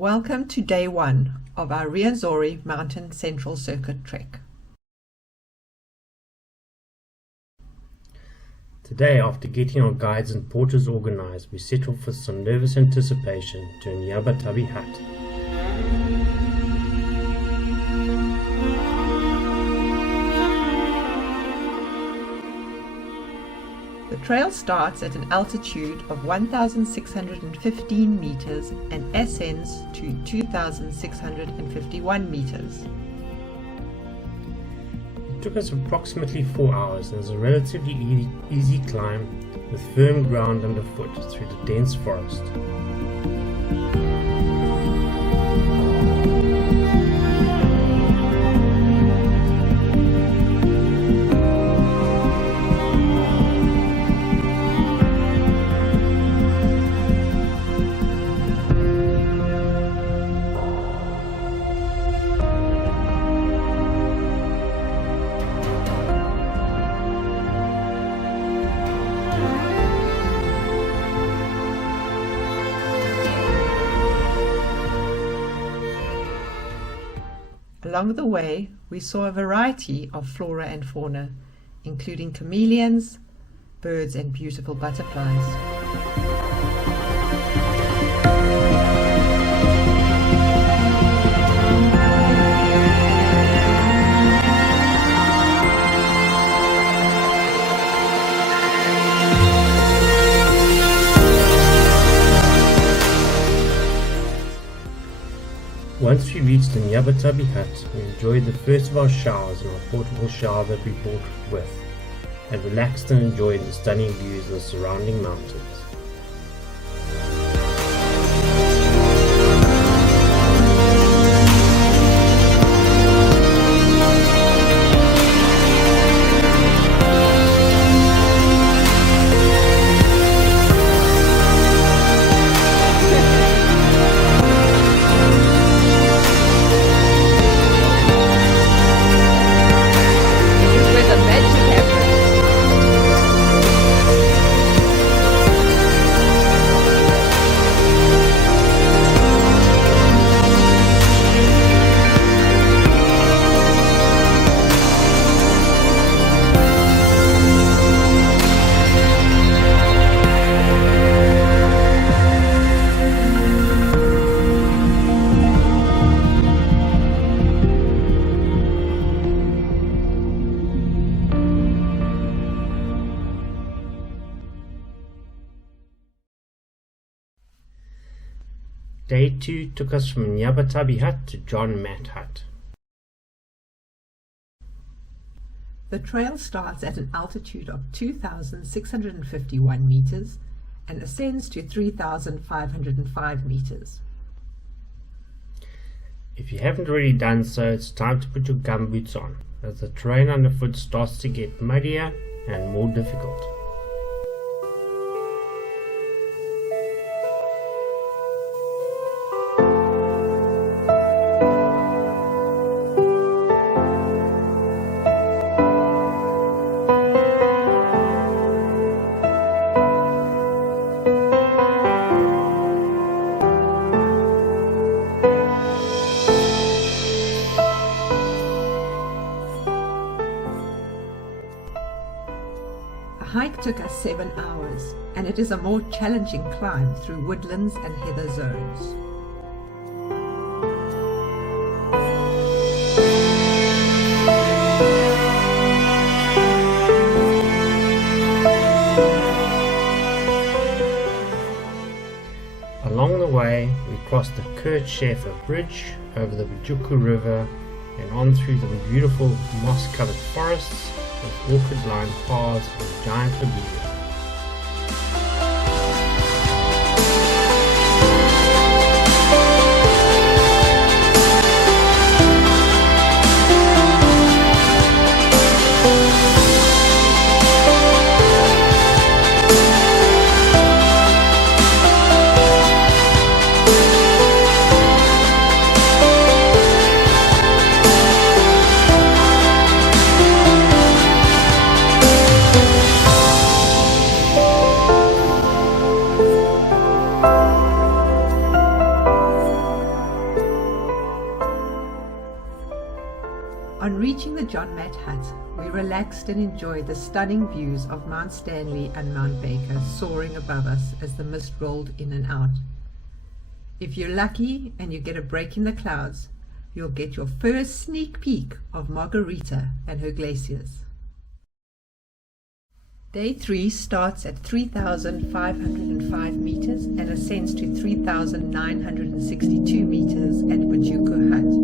Welcome to day 1 of our Rwenzori Mountain Central Circuit trek. Today, after getting our guides and porters organized, we set off with some nervous anticipation to Nyabatabi Hut. The trail starts at an altitude of 1,615 meters and ascends to 2,651 meters. It took us approximately 4 hours and is a relatively easy climb with firm ground underfoot through the dense forest. Along the way, we saw a variety of flora and fauna, including chameleons, birds and beautiful butterflies. Once we reached the Nyabatabi Hut, we enjoyed the first of our showers in our portable shower that we brought with, and relaxed and enjoyed the stunning views of the surrounding mountains. Day 2 took us from Nyabatabi Hut to John Matt Hut. The trail starts at an altitude of 2,651 meters and ascends to 3,505 meters. If you haven't already done so, it's time to put your gumboots on, as the terrain underfoot starts to get muddier and more difficult. The hike took us 7 hours, and it is a more challenging climb through woodlands and heather zones. Along the way, we crossed the Kurt Schaefer Bridge over the Bujuku River and on through the beautiful moss-covered forests with orchid-lined paths and giant lobelias. reaching the John Matt hut, we relaxed and enjoyed the stunning views of Mount Stanley and Mount Baker soaring above us as the mist rolled in and out. If you're lucky and you get a break in the clouds, you'll get your first sneak peek of Margherita and her glaciers. Day 3 starts at 3,505 meters and ascends to 3,962 meters at Bajuku Hut,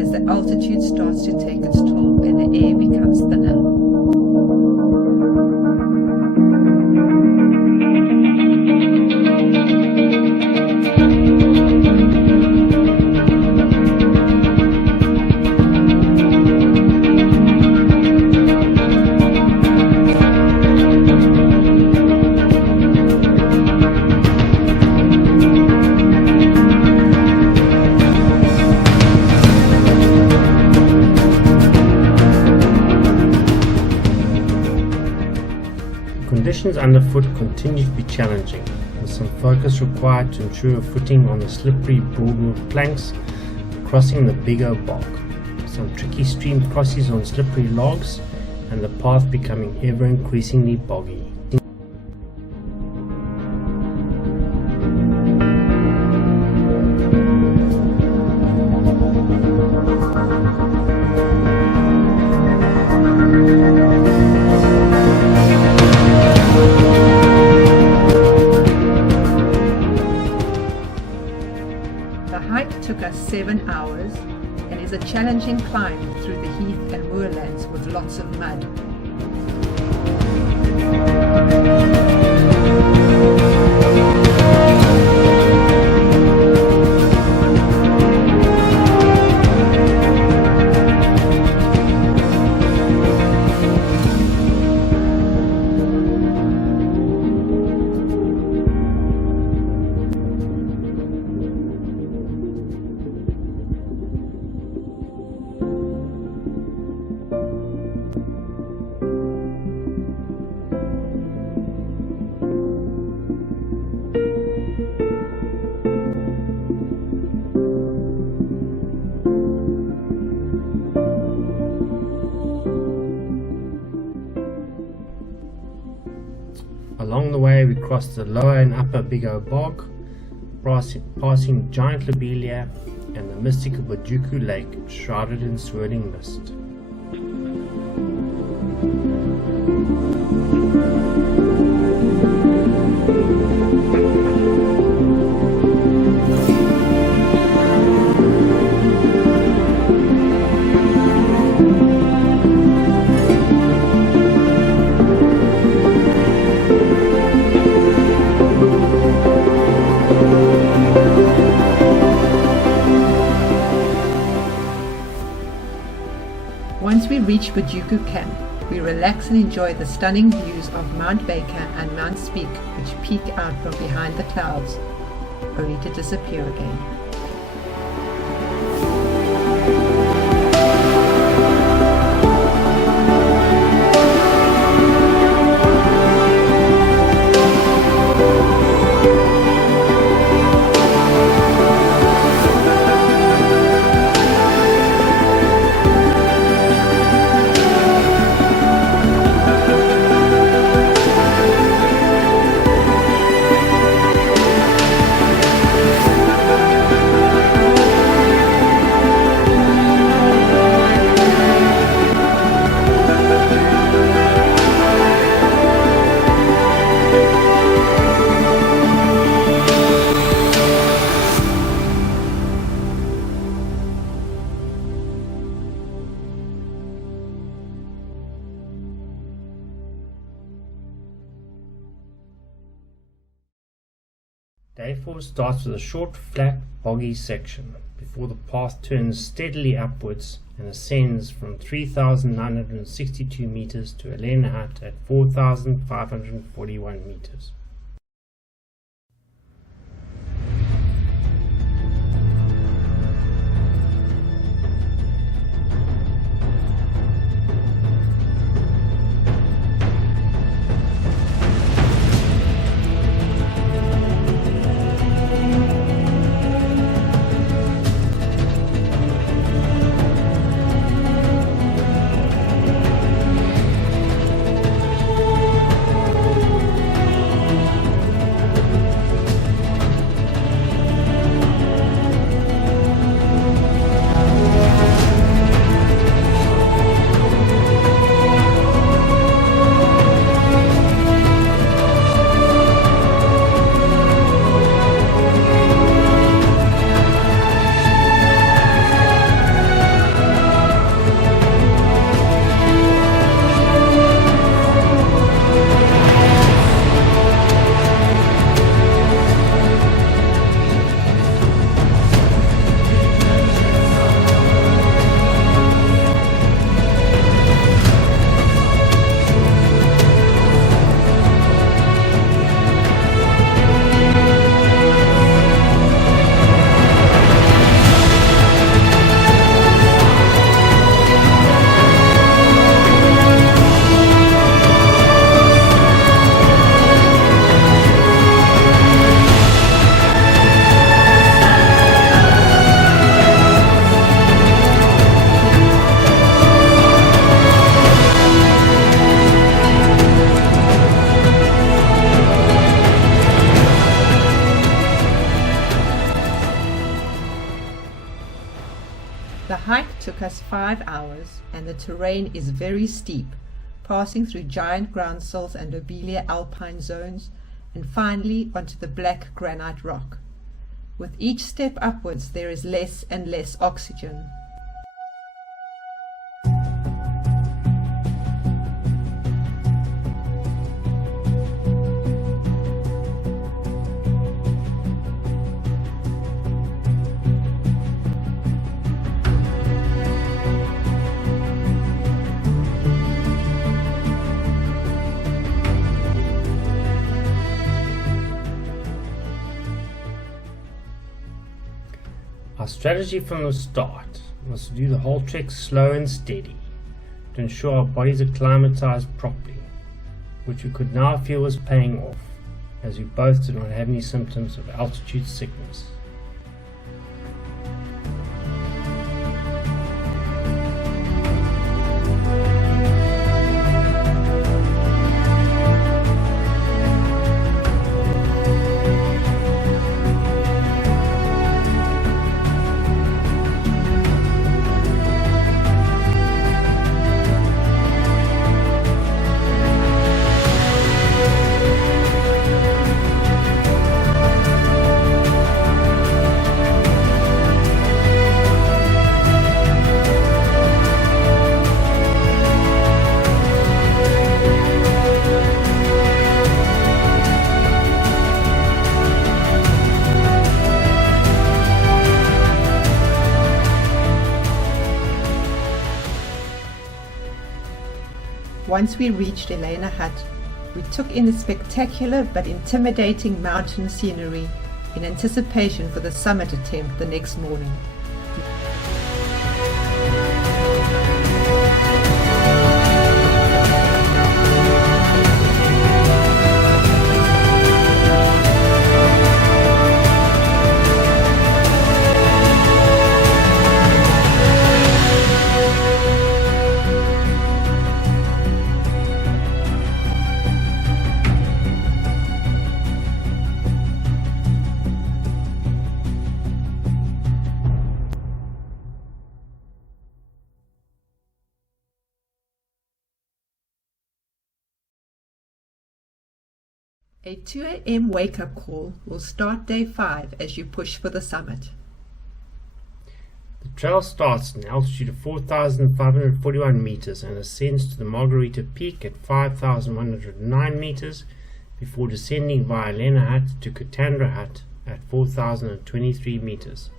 as the altitude starts to take its toll and the air becomes thinner. Conditions underfoot continue to be challenging, with some focus required to ensure a footing on the slippery broadwood planks crossing the bigger bog, some tricky stream crossings on slippery logs, and the path becoming ever increasingly boggy. The hike took us 7 hours and is a challenging climb through the heath and moorlands with lots of mud. Along the way we crossed the lower and upper Big O Bog, passing giant lobelia and the mystical Bajuku Lake shrouded in swirling mist. Once we reach Bajuku Camp, we relax and enjoy the stunning views of Mount Baker and Mount Speke, which peek out from behind the clouds, only to disappear again. Day 4 starts with a short, flat, boggy section before the path turns steadily upwards and ascends from 3,962 meters to Elena Hut at 4,541 meters. The hike took us 5 hours, and the terrain is very steep, passing through giant groundsels and lobelia alpine zones, and finally onto the black granite rock. With each step upwards there is less and less oxygen. Our strategy from the start was to do the whole trek slow and steady to ensure our bodies acclimatized properly, which we could now feel was paying off, as we both did not have any symptoms of altitude sickness. Once we reached Elena Hut, we took in the spectacular but intimidating mountain scenery in anticipation for the summit attempt the next morning. A 2 a.m. wake-up call will start day 5 as you push for the summit. The trail starts at an altitude of 4,541 meters and ascends to the Margherita peak at 5,109 meters before descending via Elena Hut to Katandra Hut at 4,023 meters.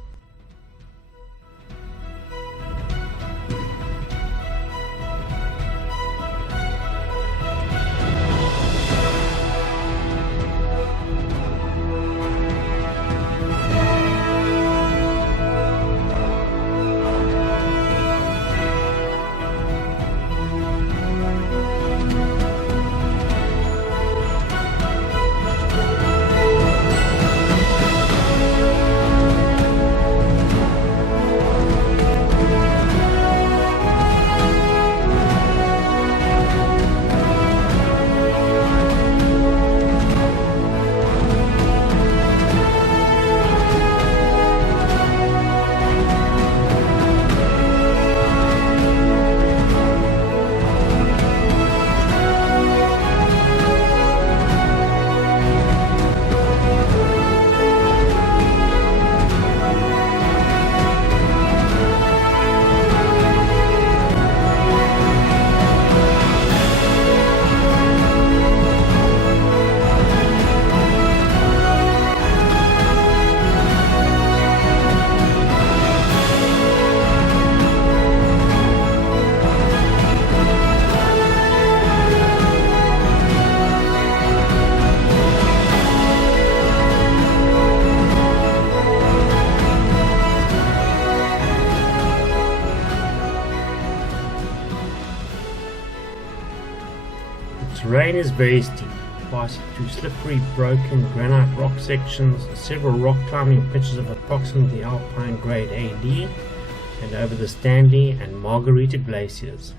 The terrain is very steep, passing through slippery, broken granite rock sections, several rock climbing pitches of approximately alpine grade AD, and over the Stanley and Margherita glaciers.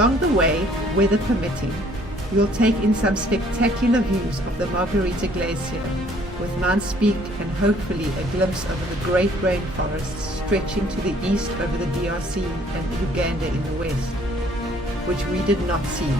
Along the way, weather permitting, you'll take in some spectacular views of the Margherita Glacier, with Mount Speke and hopefully a glimpse over the great rainforests stretching to the east over the DRC and Uganda in the west, which we did not see.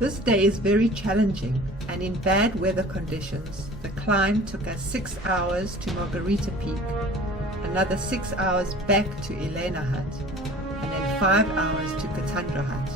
This day is very challenging, and in bad weather conditions, the climb took us 6 hours to Margherita Peak, another 6 hours back to Elena Hut, and then 5 hours to Katandra Hut.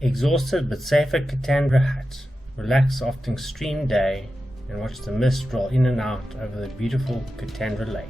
Exhausted but safe at Katandra Hut, relax after an extreme day and watch the mist roll in and out over the beautiful Katandra Lake.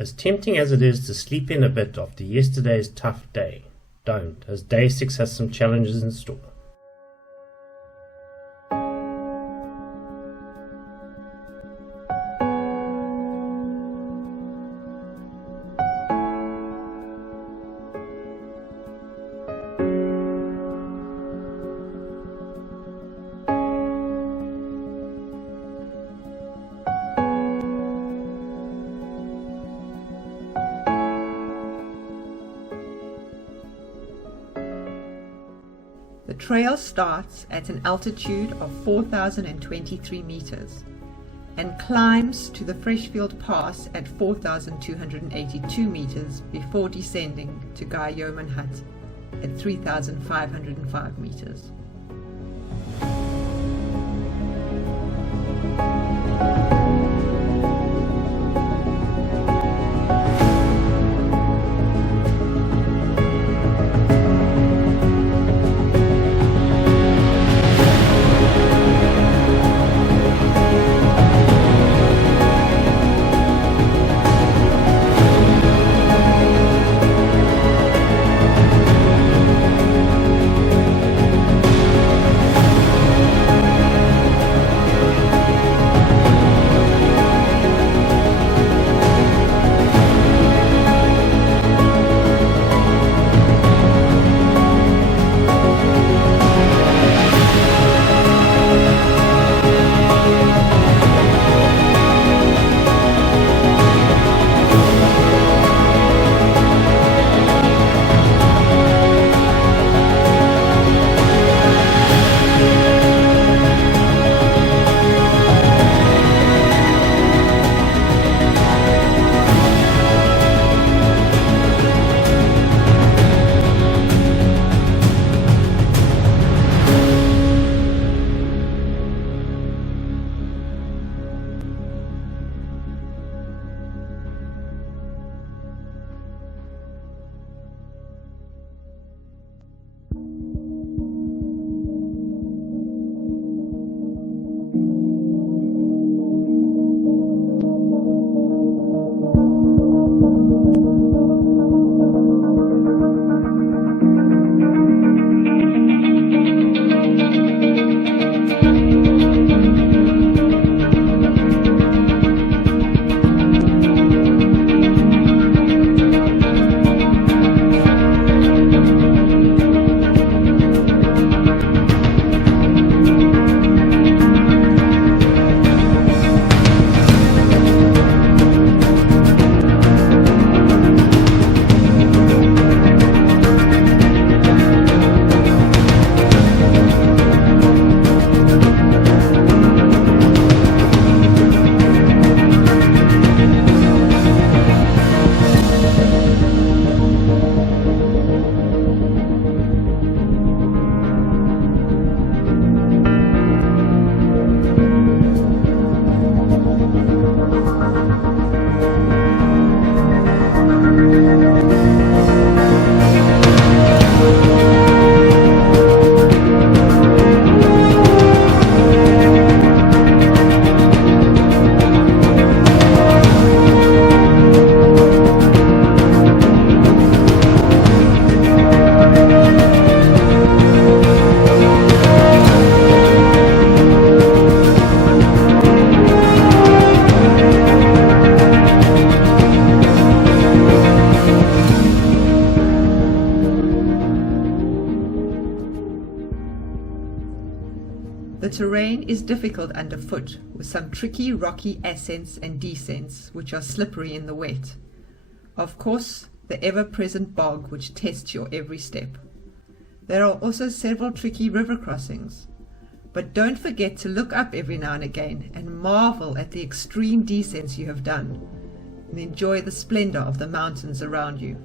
As tempting as it is to sleep in a bit after yesterday's tough day, don't, as day 6 has some challenges in store. trail starts at an altitude of 4,023 meters and climbs to the Freshfield Pass at 4,282 meters before descending to Guy Yeoman Hut at 3,505 meters. The terrain is difficult underfoot, with some tricky rocky ascents and descents which are slippery in the wet. Of course, the ever-present bog which tests your every step. There are also several tricky river crossings. But don't forget to look up every now and again and marvel at the extreme descents you have done, and enjoy the splendor of the mountains around you.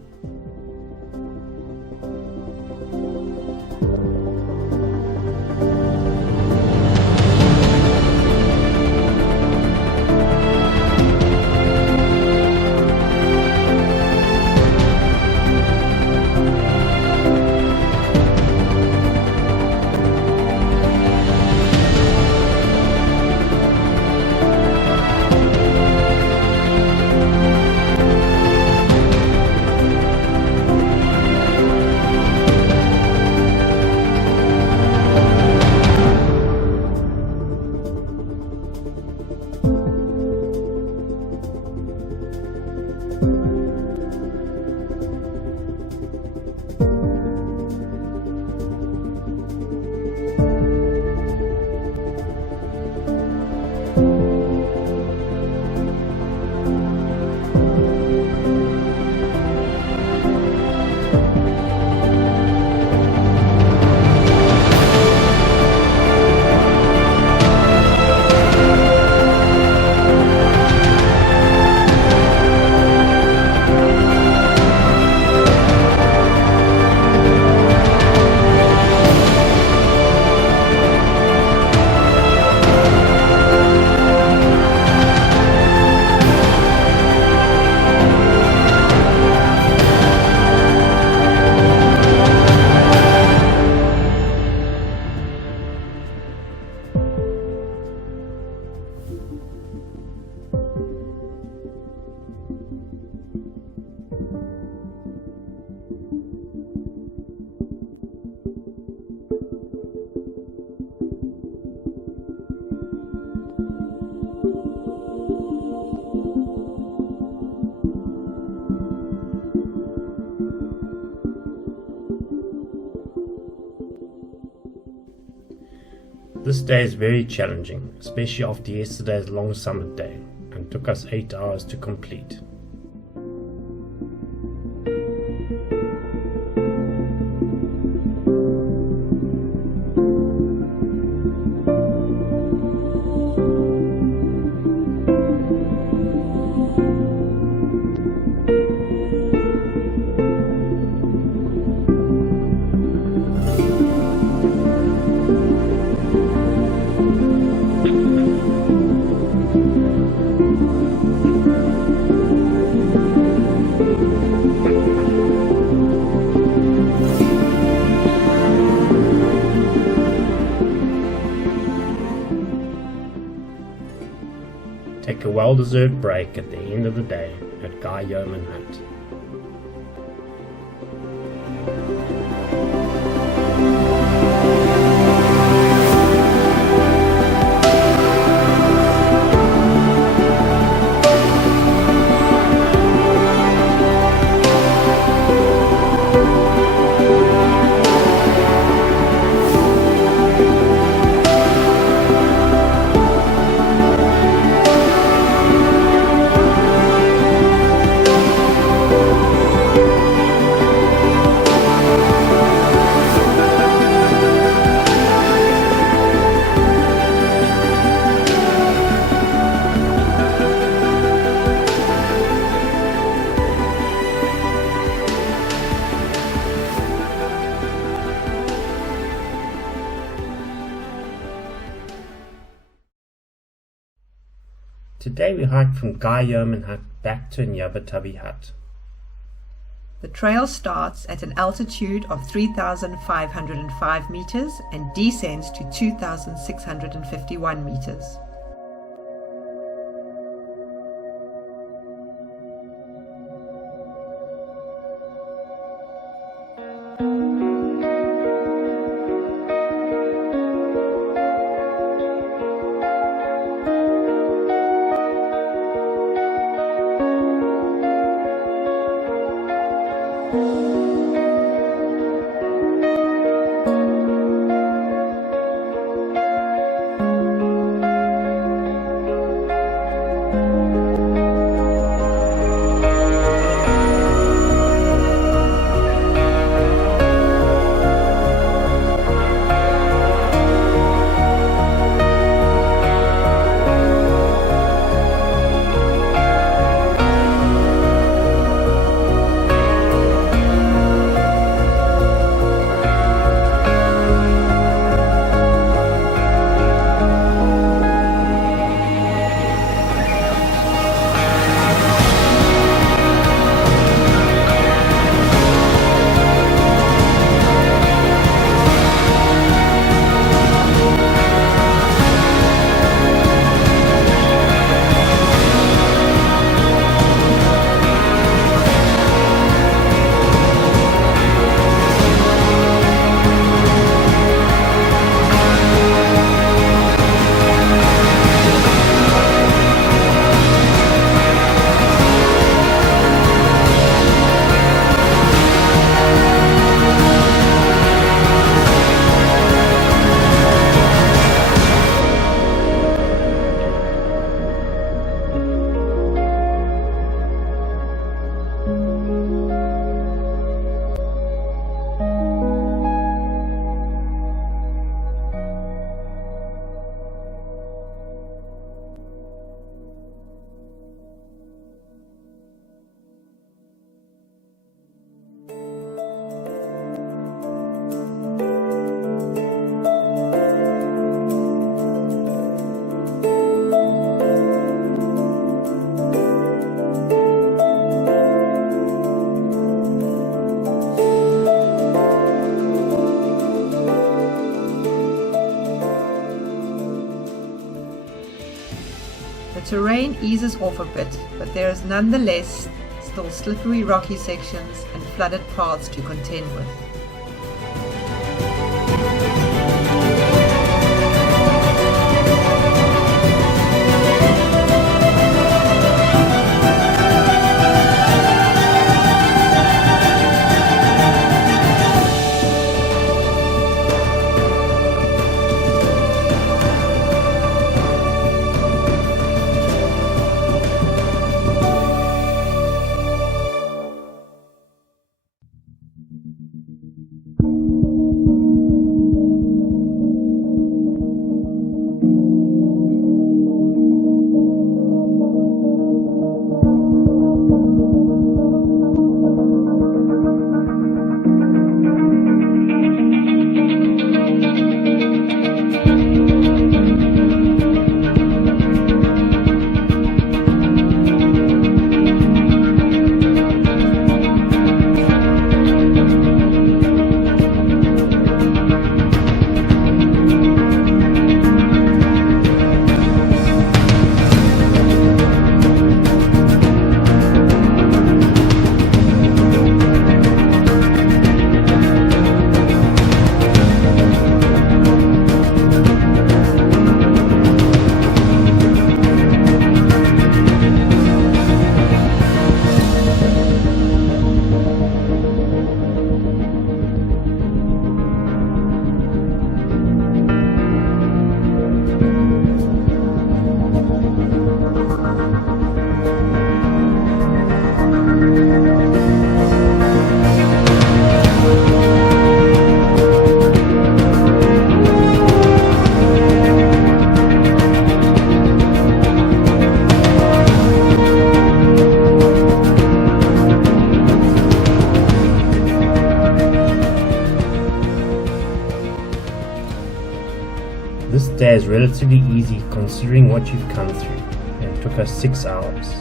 This day is very challenging, especially after yesterday's long summit day, and took us 8 hours to complete. Take a well-deserved break at the end of the day at Guy Yeoman Hut. Today we hiked from Guy Yeoman Hut back to Nyabatabi Hut. The trail starts at an altitude of 3,505 meters and descends to 2,651 meters. The terrain eases off a bit, but there is nonetheless still slippery rocky sections and flooded paths to contend with. First day is relatively easy considering what you've come through. It took us 6 hours.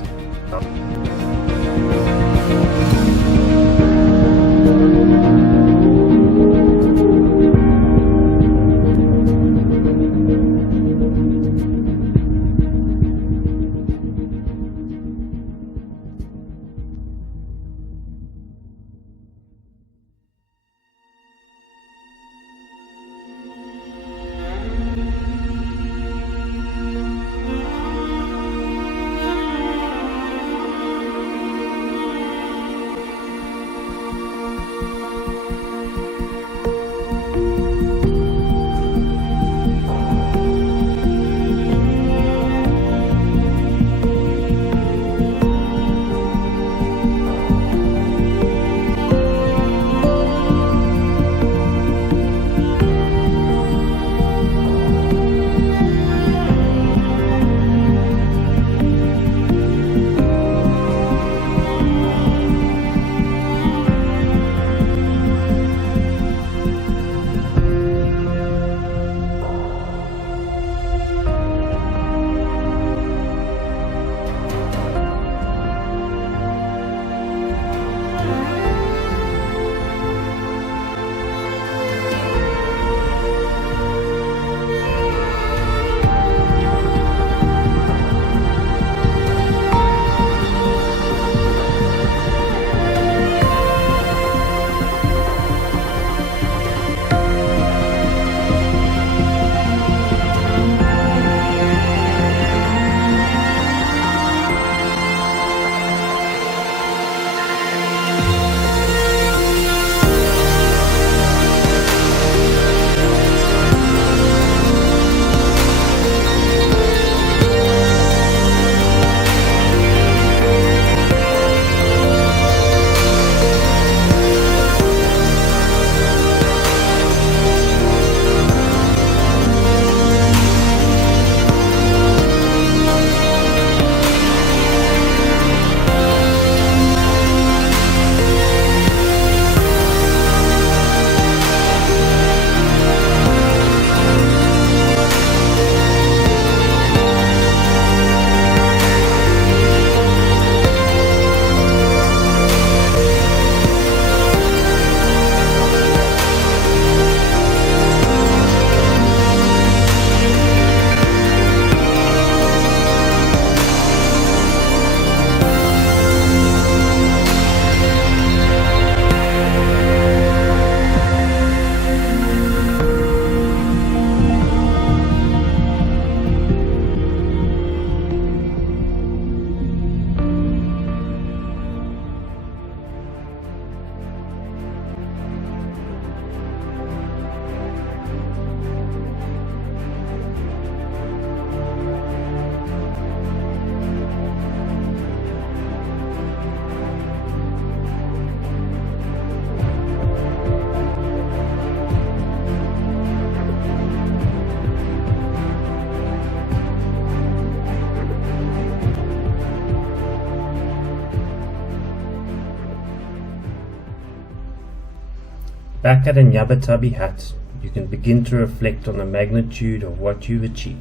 Back at Nyabatabi Hut, you can begin to reflect on the magnitude of what you've achieved.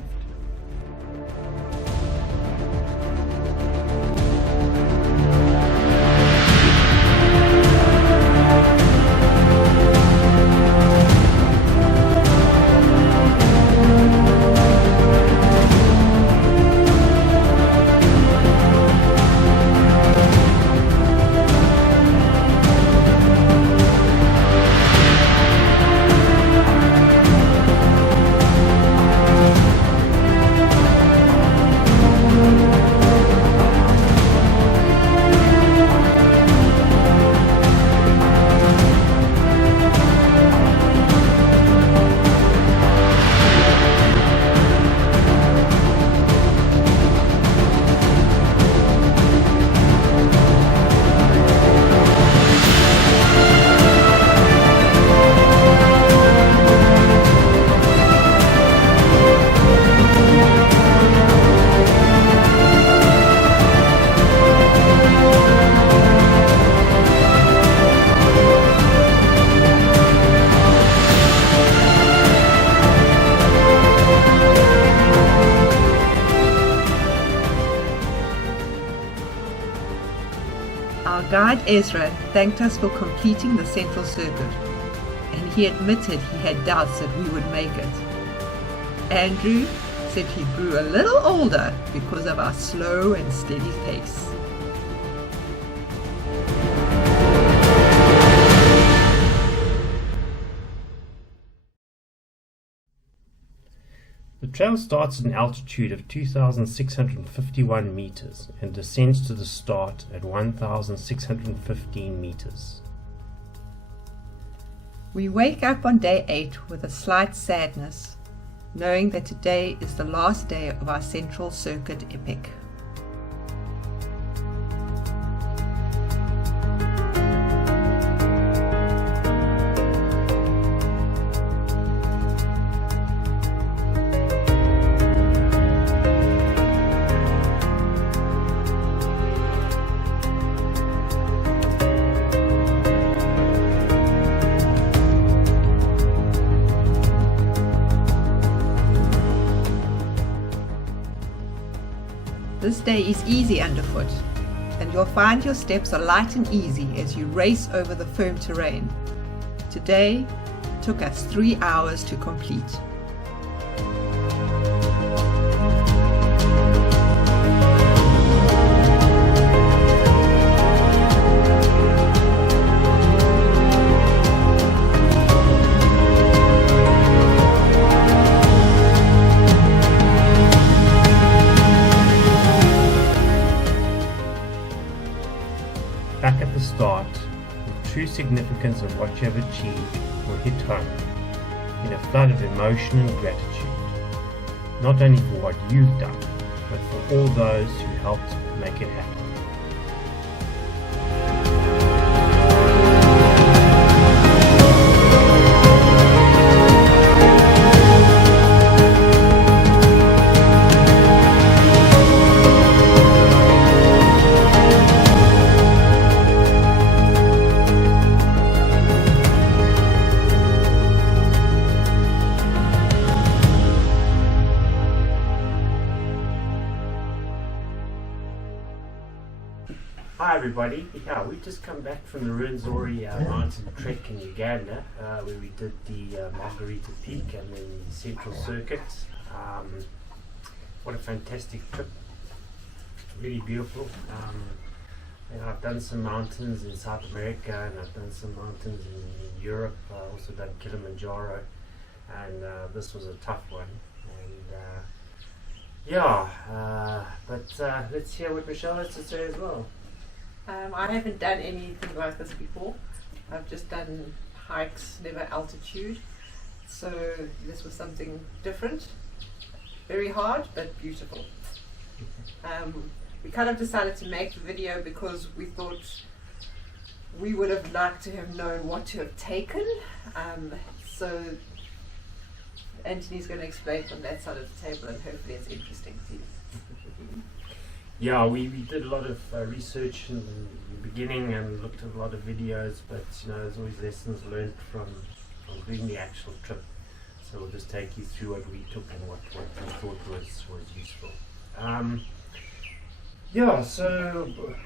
guide Ezra thanked us for completing the central circuit, and he admitted he had doubts that we would make it. Andrew said he grew a little older because of our slow and steady pace. The trail starts at an altitude of 2,651 meters and descends to the start at 1,615 meters. We wake up on day 8 with a slight sadness, knowing that today is the last day of our Central Circuit epic. This day is easy underfoot, and you'll find your steps are light and easy as you race over the firm terrain. Today took us 3 hours to complete. Back at the start, the true significance of what you have achieved will hit home in a flood of emotion and gratitude, not only for what you've done, but for all those who helped make it happen. Hi everybody, we've just come back from the Rwenzori mountain trek in Uganda, where we did the Margherita Peak and then the Central Circuit. What a fantastic trip, really beautiful. I've done some mountains in South America and I've done some mountains in Europe. I've also done Kilimanjaro, and this was a tough one. And let's hear what Michelle has to say as well. I haven't done anything like this before. I've just done hikes, never altitude. So this was something different. Very hard, but beautiful. We kind of decided to make the video because we thought we would have liked to have known what to have taken. So Anthony's going to explain from that side of the table, and hopefully it's interesting to you. Yeah, we did a lot of research in the beginning and looked at a lot of videos, but there's always lessons learned from doing the actual trip. So we'll just take you through what we took and what we thought was useful. So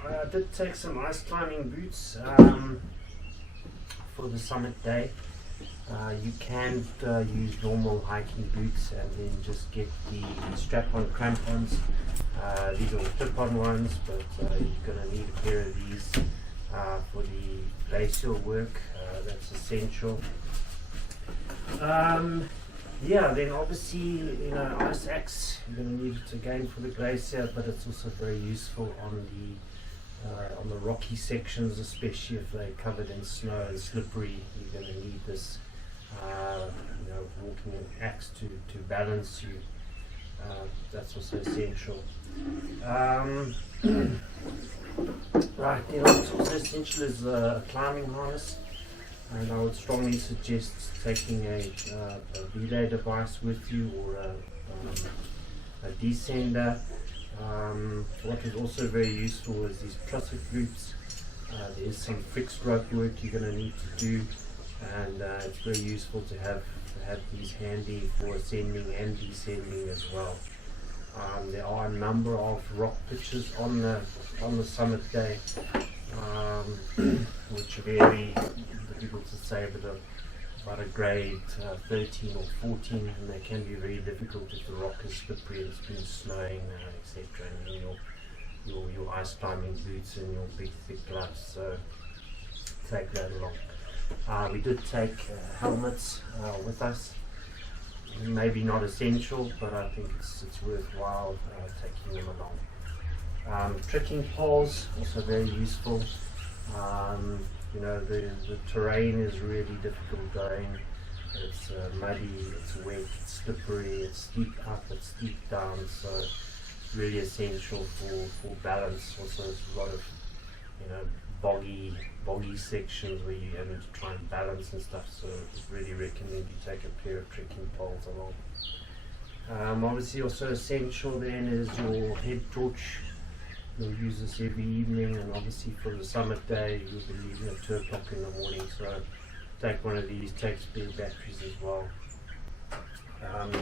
I did take some ice climbing boots for the summit day. You can use normal hiking boots and then just get the strap-on crampons. These are the clip-on ones, but you're going to need a pair of these for the glacial work. That's essential. Then obviously, ice axe, you're going to need it again for the glacier, but it's also very useful on the rocky sections, especially if they're covered in snow and slippery. You're going to need this walking an axe to balance you. That's also essential. Right, then what's also essential is a climbing harness, and I would strongly suggest taking a belay device with you, or a descender. What was also very useful is these trusset loops. There's some fixed rope work you're going to need to do, and it's very useful to have these handy for ascending and descending as well. There are a number of rock pitches on the summit day, which are very difficult to say, but about a grade 13 or 14, and they can be very difficult if the rock is slippery and it's been snowing, etc. And then your ice climbing boots and your big thick gloves. So take that along. We did take helmets with us. Maybe not essential, but I think it's worthwhile taking them along. Trekking poles, also very useful. You know, the terrain is really difficult going. It's muddy, it's wet, it's slippery, it's steep up, it's steep down, so it's really essential for balance. Also, there's a lot of, you know, boggy sections where you're having to try and balance and stuff, so I really recommend you take a pair of trekking poles along. Obviously also essential then is your head torch. You'll use this every evening, and obviously for the summit day you'll be leaving at 2 o'clock in the morning, so take one of these, take spare batteries as well.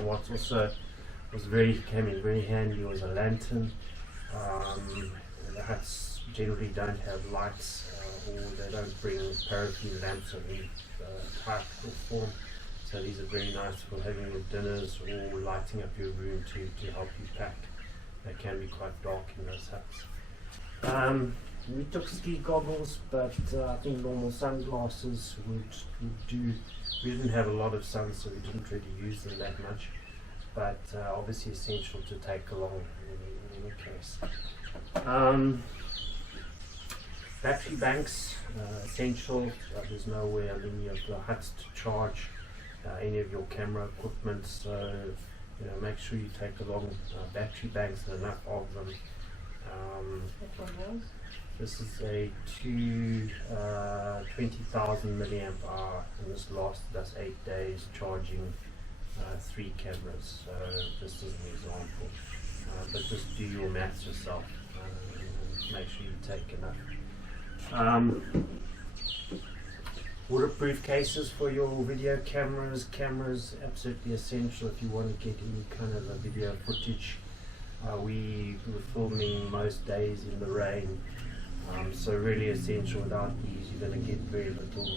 What also came in very handy was a lantern. The huts generally don't have lights, or they don't bring paraffin lamps of any type or form, so these are very nice for having your dinners or lighting up your room to help you pack. They can be quite dark in those huts. We took ski goggles, but I think normal sunglasses would do. We didn't have a lot of sun, so we didn't really use them that much, but obviously essential to take along in any case. Battery banks, essential. There's nowhere in any of the huts to charge any of your camera equipment, so you know, make sure you take along battery banks and enough of them. This is a 20,000 milliamp hour, and this lasted us 8 days charging 3 cameras. So this is an example, but just do your maths yourself and make sure you take enough. Waterproof cases for your video cameras. Cameras absolutely essential if you want to get any kind of a video footage. We were filming most days in the rain, so really essential. Without these you're going to get very little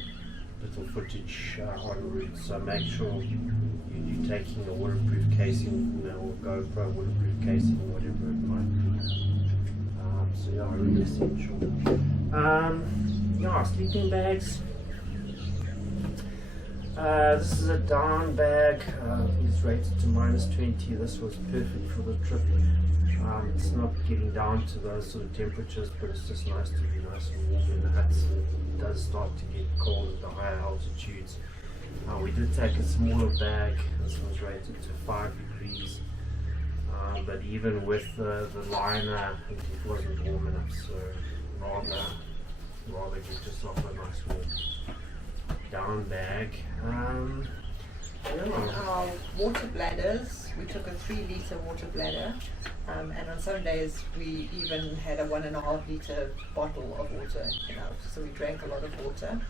footage en route, so make sure you're taking a waterproof casing, you know, or GoPro waterproof casing, whatever it might be. So yeah, really essential. Yeah, sleeping bags. This is a down bag. It's rated to -20. This was perfect for the trip. It's not getting down to those sort of temperatures, but it's just nice to be nice and warm in the huts. It does start to get cold at the higher altitudes. We did take a smaller bag. This was rated to 5 degrees. But even with the liner, it wasn't warm enough, so rather get yourself a nice warm down bag. In our water bladders, we took a 3-liter water bladder, and on some days we even had a 1.5-liter bottle of water, you know, so we drank a lot of water.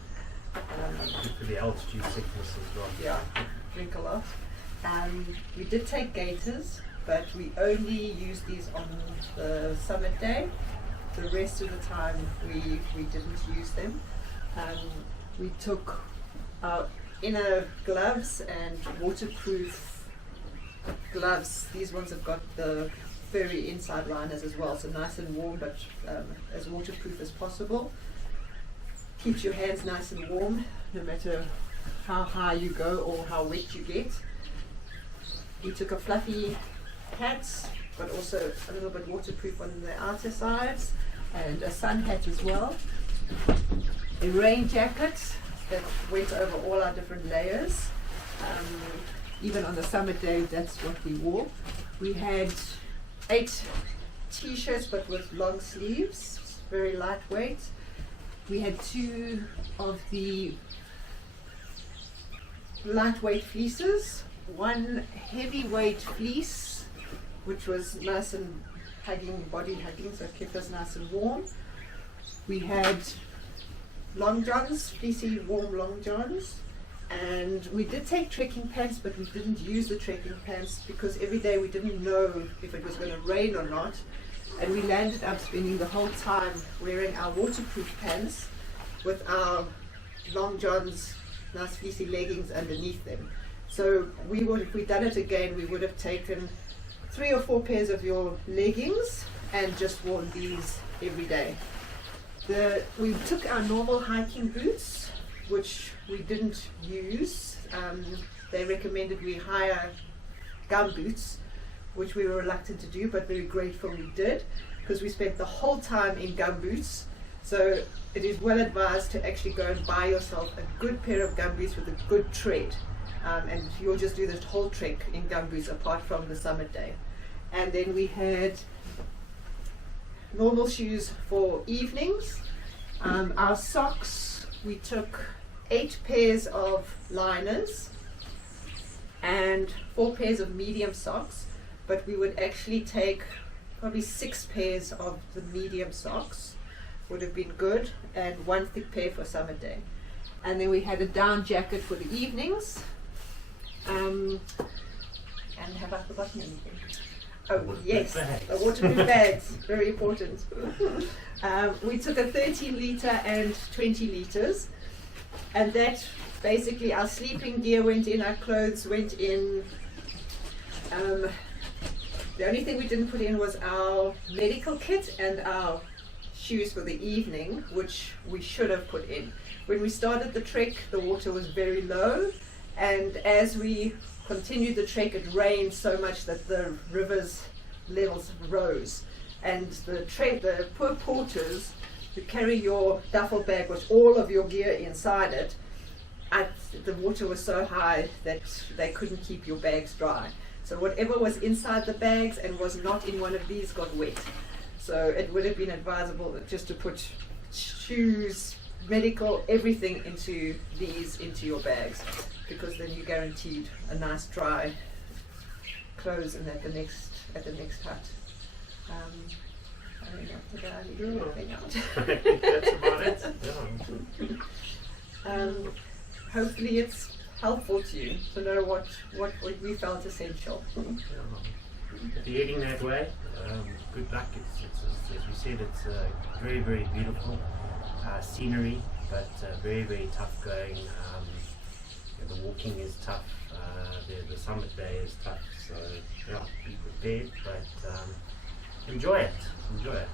Good for the altitude sickness as well. Yeah, drink a lot. We did take gaiters, but we only used these on the summit day. The rest of the time we didn't use them. We took our inner gloves and waterproof gloves. These ones have got the furry inside liners as well, so nice and warm, but as waterproof as possible. Keeps your hands nice and warm no matter how high you go or how wet you get. We took a fluffy hat, but also a little bit waterproof on the outer sides, and a sun hat as well. A rain jacket that went over all our different layers. Even on the summer day, that's what we wore. We had 8 t-shirts, but with long sleeves, very lightweight. We had 2 of the lightweight fleeces, 1 heavyweight fleece, which was nice and body hugging, so it kept us nice and warm. We had long johns, fleecy warm long johns, and we did take trekking pants, but we didn't use the trekking pants because every day we didn't know if it was going to rain or not, And we landed up spending the whole time wearing our waterproof pants with our long johns, nice fleecy leggings underneath them. So we would, if we'd done it again, we would have taken 3 or 4 pairs of your leggings and just worn these every day. We took our normal hiking boots, which we didn't use. They recommended we hire gum boots, which we were reluctant to do, but very grateful we did, because we spent the whole time in gum boots. So it is well advised to actually go and buy yourself a good pair of gum boots with a good tread, and you'll just do this whole trek in gum boots apart from the summit day. And then we had normal shoes for evenings. Our socks, we took 8 pairs of liners and 4 pairs of medium socks, but we would actually take probably 6 pairs of the medium socks, would have been good, and 1 thick pair for summer day. And then we had a down jacket for the evenings. And have I forgotten anything? Oh yes, the waterproof bags, very important. We took a 13 litre and 20 litres, and that basically our sleeping gear went in, our clothes went in. The only thing we didn't put in was our medical kit and our shoes for the evening, which we should have put in. When we started the trek, the water was very low, and as we continued the trek, it rained so much that the river's levels rose, and the poor porters who carry your duffel bag with all of your gear inside it, the water was so high that they couldn't keep your bags dry. So whatever was inside the bags and was not in one of these got wet. So it would have been advisable just to put shoes, medical, everything into your bags, because then you're guaranteed a nice dry clothes and at the next hut. I don't know, did I leave anything out? That's about it. Yeah. Hopefully it's helpful to you to know what we felt essential. If you're heading that way, good luck. It's as we said, it's very, very beautiful scenery, but very, very tough going. The walking is tough, the summit day is tough, so yeah, be prepared, but enjoy it. Yeah.